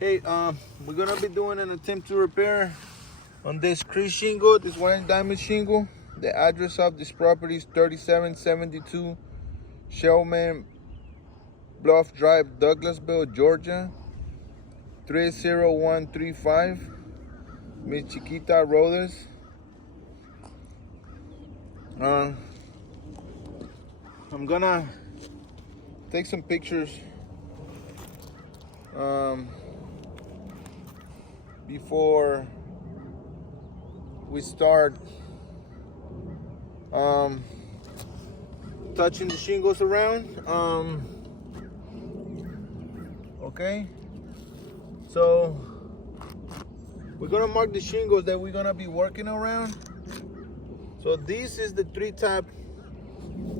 Hey, we're gonna be doing an attempt to repair on this crease shingle, this one diamond shingle. The address of this property is 3772 Shellman Bluff Drive, Douglasville, Georgia, 30135. Miss Chiquita Rhodes. I'm gonna take some pictures before we start touching the shingles around. Okay, so we're gonna mark the shingles that we're gonna be working around. So this is the 3-tap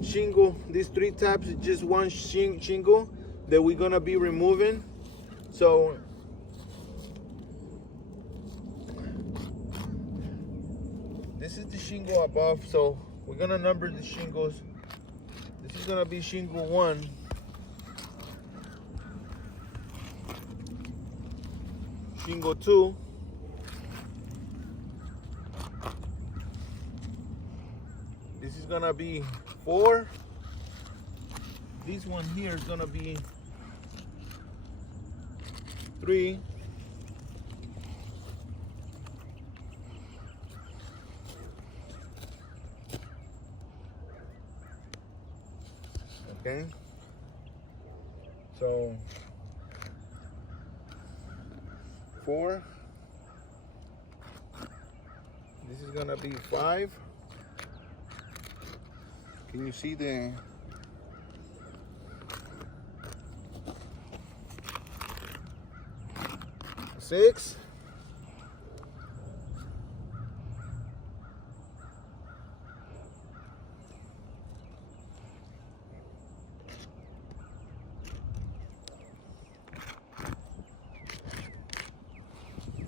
shingle. These 3 taps is just one shingle that we're gonna be removing. So this is the shingle above, so we're gonna number the shingles. This is gonna be shingle 1. Shingle 2. This is gonna be 4. This one here is gonna be 3. Okay, so 4. This is gonna be 5. Can you see the 6?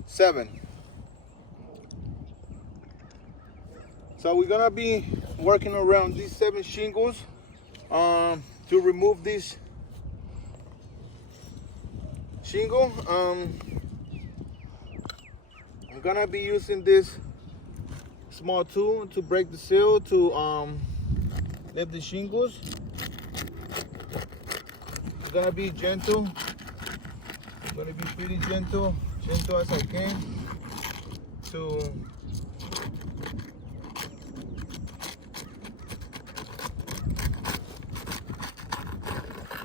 Seven. So we're gonna be working around these 7 shingles to remove this shingle. I'm gonna be using this small tool to break the seal to lift the shingles. I'm gonna be gentle. I'm gonna be pretty gentle as I can to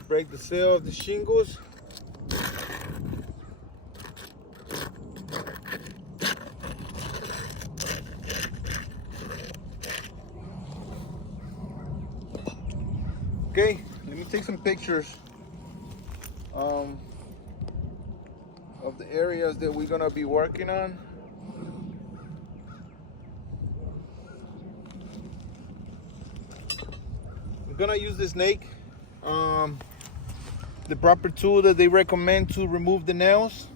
break the seal of the shingles. Okay, let me take some pictures of the areas that we're gonna be working on. We're gonna use the snake, the proper tool that they recommend to remove the nails.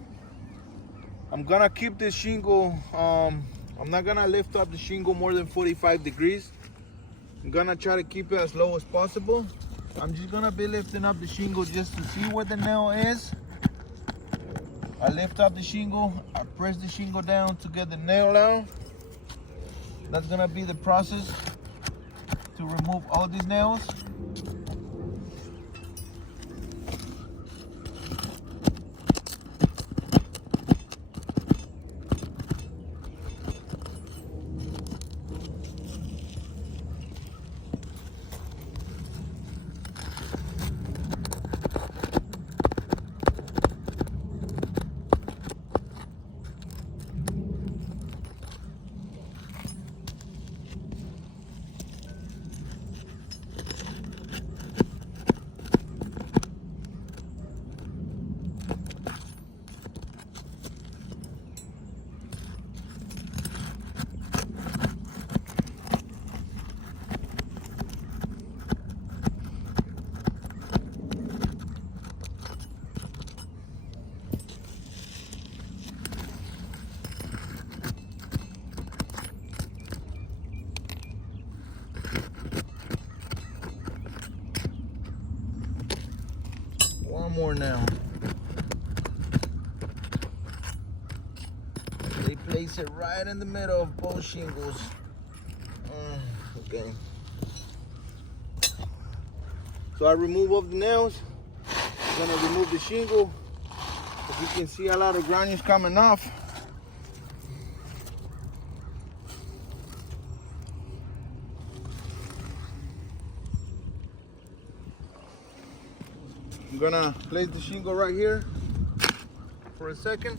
I'm gonna keep this shingle, I'm not gonna lift up the shingle more than 45 degrees. I'm gonna try to keep it as low as possible. I'm just gonna be lifting up the shingle just to see where the nail is. I lift up the shingle, I press the shingle down to get the nail out. That's gonna be the process to remove all these nails. One more now. place it right in the middle of both shingles. Okay. So I remove all the nails. I'm gonna remove the shingle. As you can see, a lot of granules coming off. I'm gonna place the shingle right here for a second.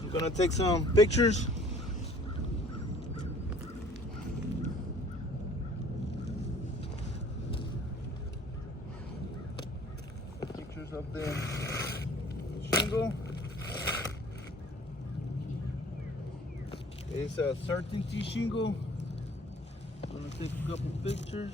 I'm gonna take some pictures. Pictures of the shingle. It's a certainty shingle. I'm gonna take a couple pictures.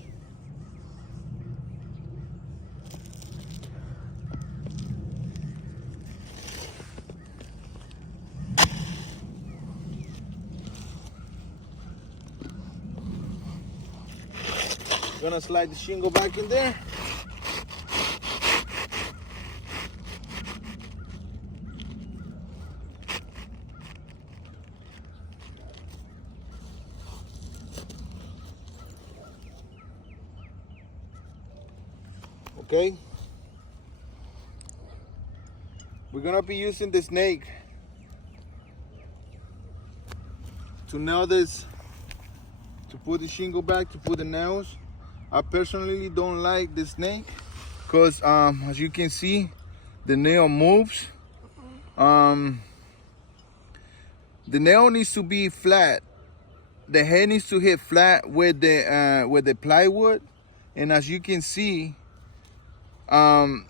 I'm gonna slide the shingle back in there. Okay. We're gonna be using the snake to nail this, to put the shingle back, to put the nails. I personally don't like the snake because as you can see, the nail moves. The nail needs to be flat. The head needs to hit flat with the plywood, and as you can see, I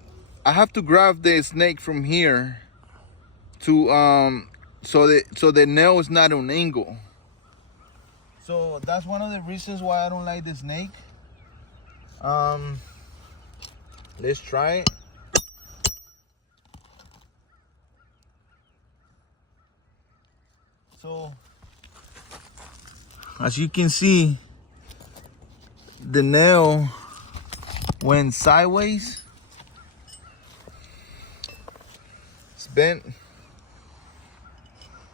have to grab the snake from here to so the nail is not on angle. So that's one of the reasons why I don't like the snake. Let's try it. So as you can see, the nail went sideways. It's bent.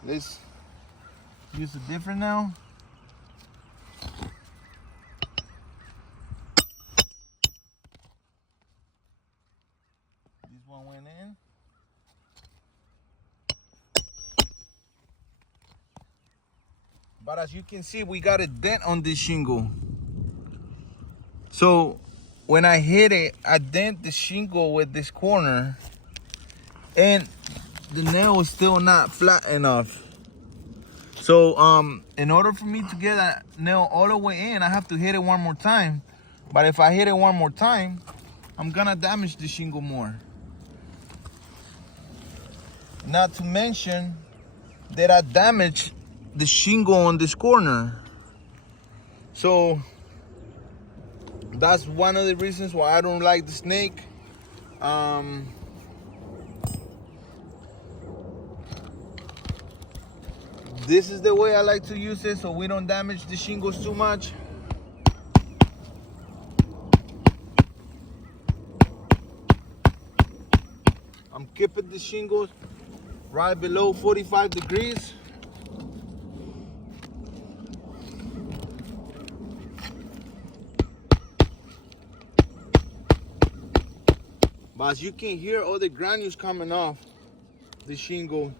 Let's use a different nail. This one went in. But as you can see, we got a dent on this shingle. So when I hit it, I dent the shingle with this corner, and the nail is still not flat enough. So in order for me to get that nail all the way in, I have to hit it one more time. But if I hit it one more time, I'm gonna damage the shingle more. Not to mention that I damaged the shingle on this corner. So that's one of the reasons why I don't like the snake. This is the way I like to use it so we don't damage the shingles too much. I'm keeping the shingles right below 45 degrees. But as you can hear, all the granules coming off the shingle.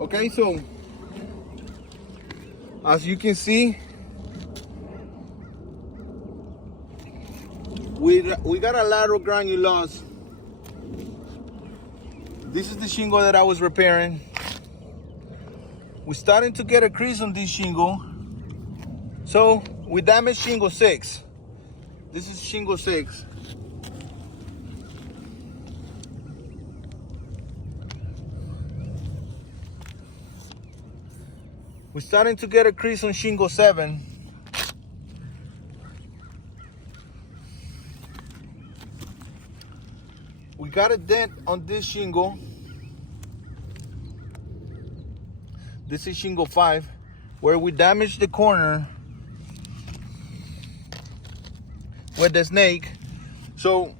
Okay, so as you can see, we got a lot of granulose. This is the shingle that I was repairing. We're starting to get a crease on this shingle. So we damaged shingle 6. This is shingle 6. We're starting to get a crease on shingle 7. We got a dent on this shingle. This is shingle 5, where we damaged the corner with the snake. So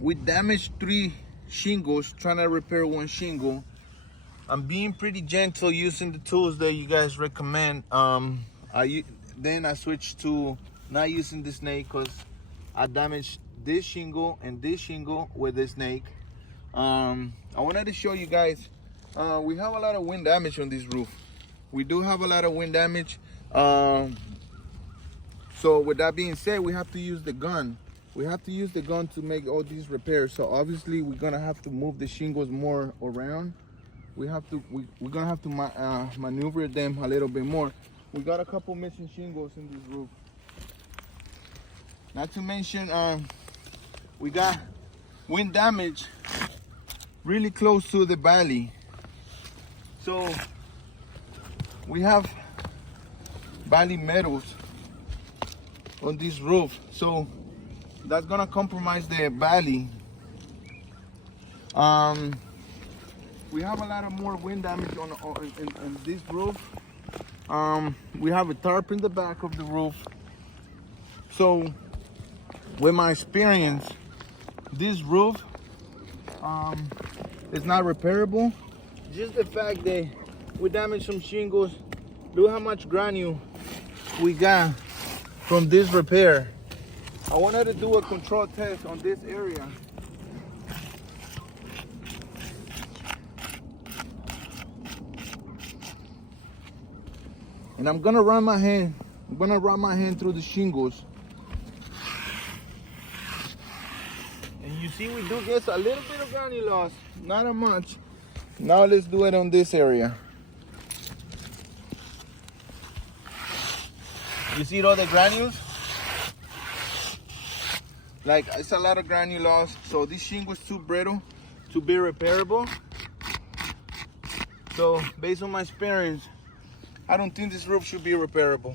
we damaged 3 shingles trying to repair 1 shingle. I'm being pretty gentle using the tools that you guys recommend. Then I switched to not using the snake because I damaged this shingle and this shingle with the snake. I wanted to show you guys, we have a lot of wind damage on this roof. We do have a lot of wind damage. So with that being said, we have to use the gun. We have to use the gun to make all these repairs. So obviously we're gonna have to move the shingles more around. We're gonna have to maneuver them a little bit more. We got a couple missing shingles in this roof. Not to mention, we got wind damage really close to the valley. So we have valley metals on this roof. So that's gonna compromise the valley. We have a lot of more wind damage on this roof. We have a tarp in the back of the roof. So with my experience, this roof is not repairable. Just the fact that we damaged some shingles. Look how much granule we got from this repair. I wanted to do a control test on this area. And I'm gonna run my hand through the shingles. And you see we do get a little bit of granulose, not that much. Now let's do it on this area. You see all the granules? Like, it's a lot of granulose. So this shingle is too brittle to be repairable. So based on my experience, I don't think this roof should be repairable.